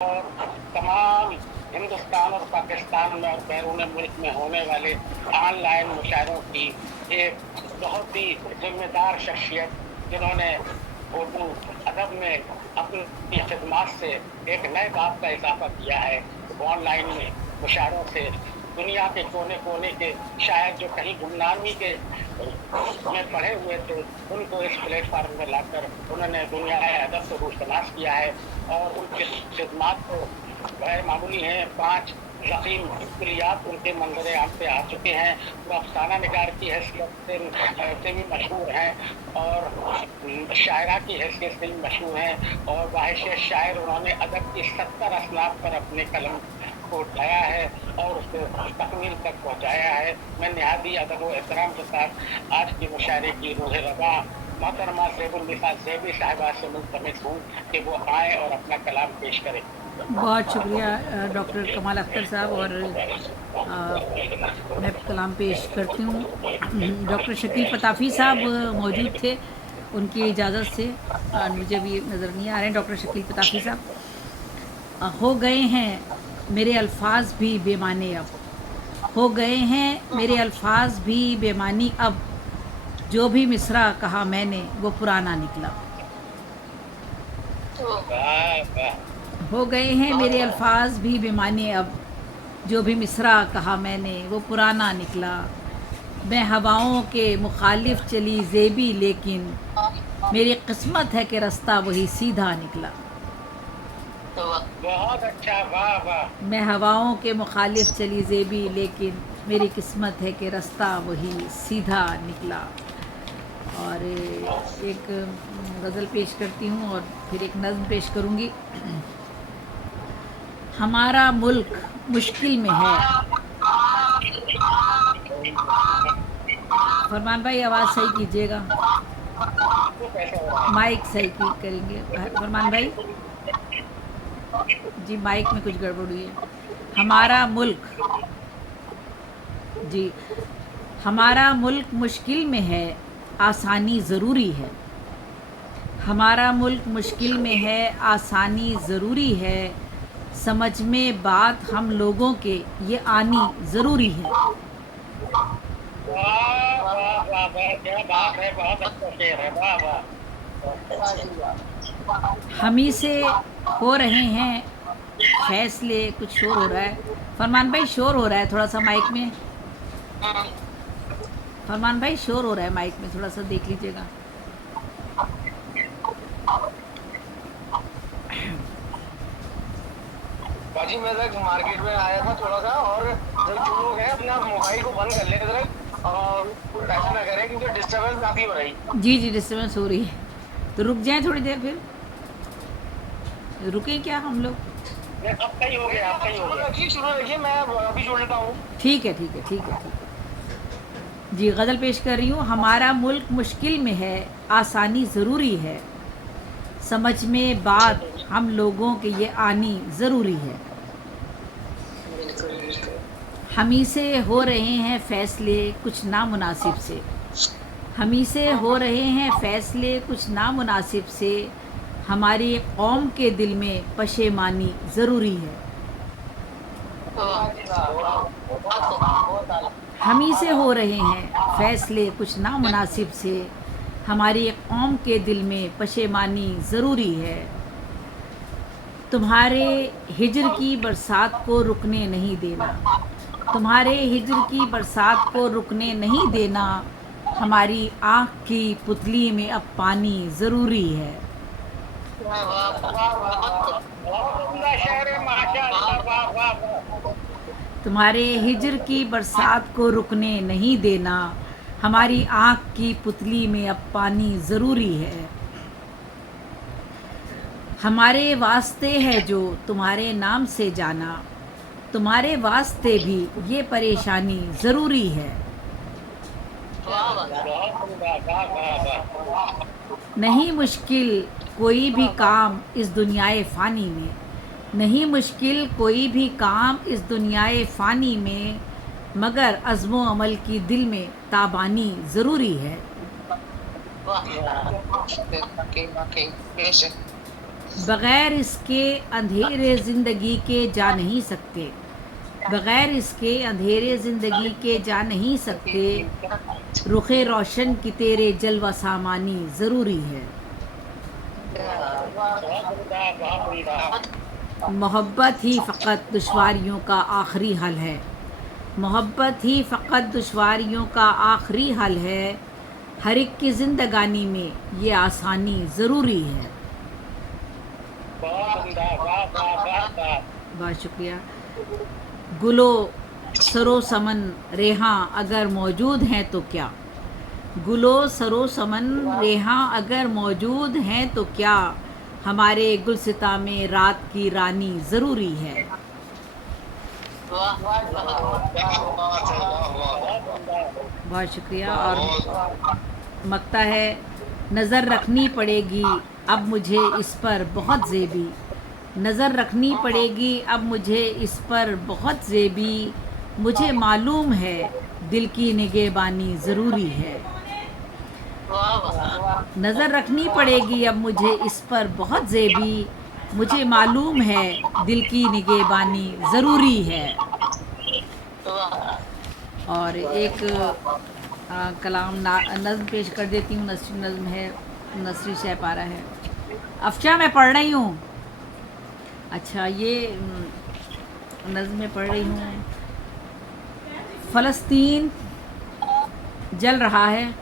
और तमाम हिंदुस्तान और पाकिस्तान में और बैरून मुल्क में होने वाले ऑनलाइन मुशायरों की एक बहुत ही जिम्मेदार शख्सियत, जिन्होंने उर्दू अदब में अपनी खिदमात से एक नए बाब का इजाफा किया है। ऑनलाइन में मुशायरों से दुनिया के कोने कोने के शायद जो कहीं गुमनामी के में पढ़े हुए थे, उनको इस प्लेटफार्म में लाकर उन्होंने दुनिया अदब को रोशनास किया है। और उनकी खिदमात तो गैर मामूली हैं। 5 ज़ख़ीम कुलियात उनके मंजर आम पे आ चुके हैं। वो अफसाना निगार की हैसियत से भी मशहूर हैं और शायरा की हैसियत से भी मशहूर हैं। और बाहिश शायर उन्होंने अदब की 70 असनाफ पर अपने कलम को उठाया है और उसको तकमील तक पहुँचाया है। मैं निहायती अदब व एहतराम के साथ आज की मुशायरे की रूह रवा मोहतरमा ज़ैबुन्निसा ज़ैबी साहिबा से मुल्तमिस हूँ कि वो आएँ और अपना कलाम पेश करें। बहुत शुक्रिया डॉक्टर कमाल अख्तर साहब। और मैं कलाम पेश करती हूँ। डॉक्टर शकील पताफ़ी साहब मौजूद थे, उनकी इजाज़त से मुझे भी नज़र नहीं आ रहे हैं। डॉक्टर शकील पताफ़ी साहब, हो गए हैं मेरे अल्फाज भी बेमानी अब, हो गए हैं मेरे अल्फाज भी बेमानी अब, जो भी मिसरा कहा मैंने वो पुराना निकला। हो गए हैं मेरे अल्फाज भी बेमानी अब, जो भी मिसरा कहा मैंने वो पुराना निकला। मैं हवाओं के मुखालिफ चली ज़ेबी, लेकिन मेरी किस्मत है कि रास्ता वही सीधा निकला। बहुत अच्छा, वाह वाह। मैं हवाओं के मुखालिफ चली ज़ेबी, लेकिन मेरी किस्मत है कि रास्ता वही सीधा निकला। और एक गज़ल पेश करती हूँ और फिर एक नज़्म पेश करूँगी। हमारा मुल्क मुश्किल में है। फरमान भाई आवाज़ सही कीजिएगा, माइक सही करेंगे फरमान भाई जी, माइक में कुछ गड़बड़ हुई है। हमारा मुल्क जी, हमारा मुल्क मुश्किल में है, आसानी ज़रूरी है। हमारा मुल्क मुश्किल में है, आसानी ज़रूरी है। समझ में बात हम लोगों के ये आनी ज़रूरी है। वाह वाह वाह वाह, क्या बात है, बहुत अच्छा शेर है, वाह वाह। हम ही से हो रहे हैं फैसले। कुछ शोर हो रहा है फरमान भाई, शोर हो रहा है थोड़ा सा माइक में। फरमान भाई शोर हो रहा है माइक में, थोड़ा सा देख लीजिएगा। बाजी मैं जरा मार्केट में आया था थोड़ा सा, और जब तुम लोग हैं अपना मोबाइल को बंद कर ले जरा, और ऐसा ना करें क्योंकि डिस्टर्बेंस काफी हो रही। जी जी, डिस्टर्बेंस हो रही है तो रुक जाएं थोड़ी देर, फिर रुकें क्या हम लोग? आपका ही हो गया, आपका ही हो गया। शुरू रखिए, मैं अभी जोड़ लेता हूँ। ठीक है ठीक है ठीक है ठीक है जी, गज़ल पेश कर रही हूँ। हमारा मुल्क मुश्किल में है, आसानी ज़रूरी है। समझ में बात हम लोगों के ये आनी ज़रूरी है। हम ही से हो रहे हैं फ़ैसले कुछ नामुनासिब से। हम ही से हो रहे हैं फ़ैसले कुछ नामुनासिब से। हमारी कौम के दिल में पशेमानी ज़रूरी है। हम ही से हो रहे हैं फ़ैसले कुछ नामुनासिब से। हमारी कौम के दिल में पशेमानी ज़रूरी है। तुम्हारे हिज्र की बरसात को रुकने नहीं देना। तुम्हारे हिज्र की बरसात को रुकने नहीं देना। हमारी आँख की पुतली में अब पानी ज़रूरी है। तुम्हारे हिज्र की बरसात को रुकने नहीं देना। हमारी आँख की पुतली में अब पानी ज़रूरी है। हमारे वास्ते है जो तुम्हारे नाम से जाना। तुम्हारे वास्ते भी ये परेशानी ज़रूरी है। नहीं मुश्किल कोई भी काम इस दुनियाए फ़ानी में। नहीं मुश्किल कोई भी काम इस दुनियाए फ़ानी में, मगर अज़्मो अमल की दिल में ताबानी ज़रूरी है। बग़ैर इसके अंधेरे ज़िंदगी के जा नहीं सकते, बग़ैर इसके अंधेरे ज़िंदगी के जा नहीं सकते, रुखे रोशन की तेरे जलवा सामानी ज़रूरी है। बहुत उम्दा, बहुत उम्दा। मोहब्बत ही फ़कत दुश्वारियों का आखिरी हल है, मोहब्बत ही फ़कत दुश्वारियों का आखिरी हल है, हर एक की ज़िंदगानी में ये आसानी ज़रूरी है। बहुत उम्दा, वाह वाह वाह वाह। बहुत शुक्रिया। गुलो सरो समन रेहा अगर मौजूद हैं तो क्या, गुलो सरो समन रेहा अगर मौजूद हैं तो क्या, हमारे गुलसिता में रात की रानी ज़रूरी है। बहुत शुक्रिया। और मकता है, नज़र रखनी पड़ेगी अब मुझे इस पर बहुत ज़ेबी, नज़र रखनी पड़ेगी अब मुझे इस पर बहुत ज़ेबी, मुझे मालूम है दिल की निगहबानी ज़रूरी है। नज़र रखनी पड़ेगी अब मुझे इस पर बहुत ज़ेबी, मुझे मालूम है दिल की निगहबानी ज़रूरी है। और एक कलाम नज़्म पेश कर देती हूँ। नस्री नज़्म है, नस्री शहपारा है। अफशा मैं पढ़ रही हूँ। अच्छा, ये नज़्म में पढ़ रही हूँ। फ़लस्तीन जल रहा है,